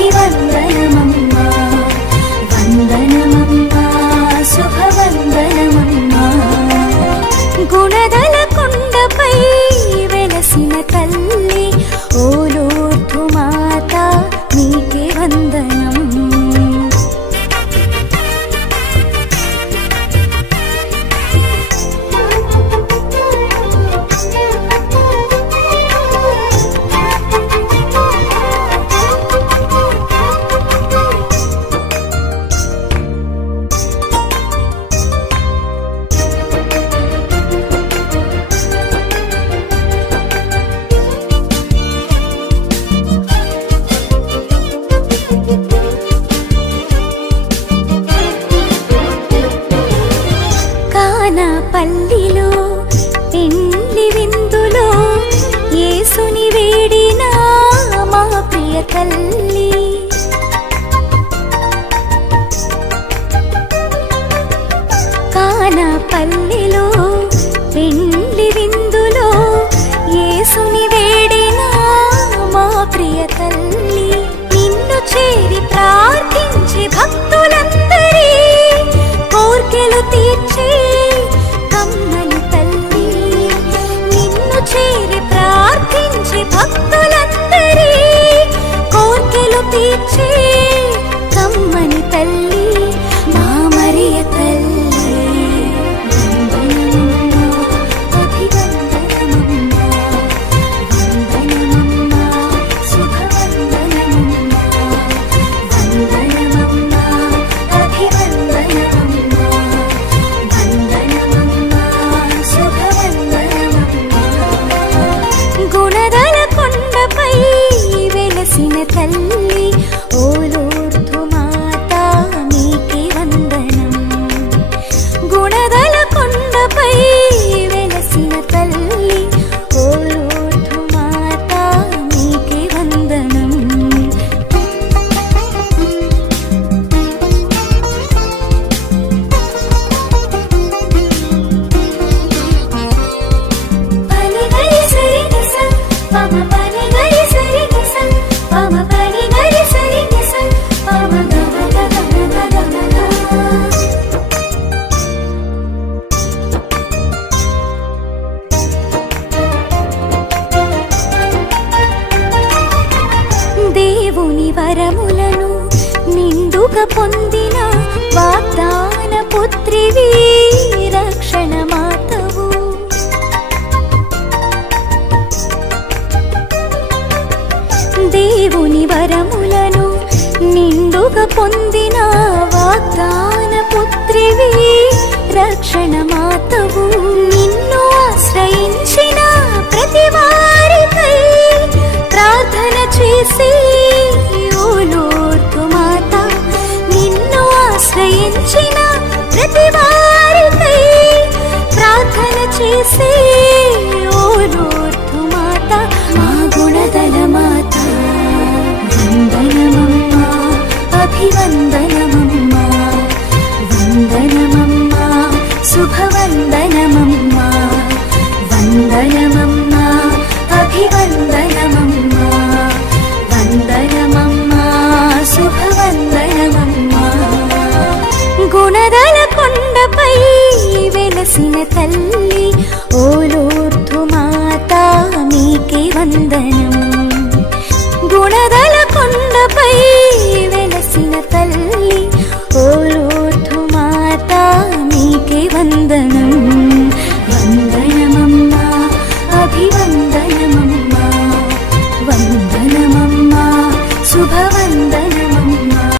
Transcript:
అభివందనమమ్మా వందనమమ్మా శుభవందనమమ్మా గుణదల కొండపై వెలసిన తల్లి ఓ లూర్ధు మాత నీకే వందనం పల్లిలో పెండ్లి విందులో యేసుని వేడిన మా ప్రియ తల్లి కానా పల్లిలో పెండ్లి విందులో యేసుని వేడిన మా ప్రియ తల్లి నిన్ను చేరి ప్రార్థించి భక్తులందరి కోర్కెలు తీర్చి కమ్మని తల్లి నిన్ను చేరి ప్రార్థించి భక్తులందరి కోర్కెలు తీర్చి కమ్మని తల్లి మా మరియ తల్లి అభివందనమమ్మా వందనమమ్మా శుభవందనమమ్మా వందనమమ్మా అభివందనమమ్మా గుణదల కొండపై వెలసిన తల్లి ఓ లూర్ధు మాత నీకే వందనం గుణదల కొండపై వెలసిన తల్లి ఓ లూర్ధు మాత నీకే వందనం పమ పని గరి సరి నిస పమ పని గరి సరి నిస పమ గమ గమ గమ దేవుని వరములను నిండుగా పొందిన వాగ్దాన పుత్రివి రక్షణ మాతవు దేవుని వరములను నిండుగా పొందిన వాగ్దాన పుత్రివి రక్షణ మాతవు నిన్ను ఆశ్రయించిన ప్రతి వారిపై ప్రార్థన చేసి ఓ లూర్ధు మాత నిన్ను ఆశ్రయించిన ప్రతి వారిపై ప్రార్థన చేసి ఓ లూర్ధు మాత మా గుణదల మాత వందనమమ్మా అభివందనమమ్మా వందనమమ్మా శుభవందనమమ్మా వందనమమ్మా అభివందనమమ్మా వందనమమ్మా శుభవందనమమ్మా గుణదల కొండపై వెలసిన తల్లి ఓ లూర్ధు మాత నీకే వందనం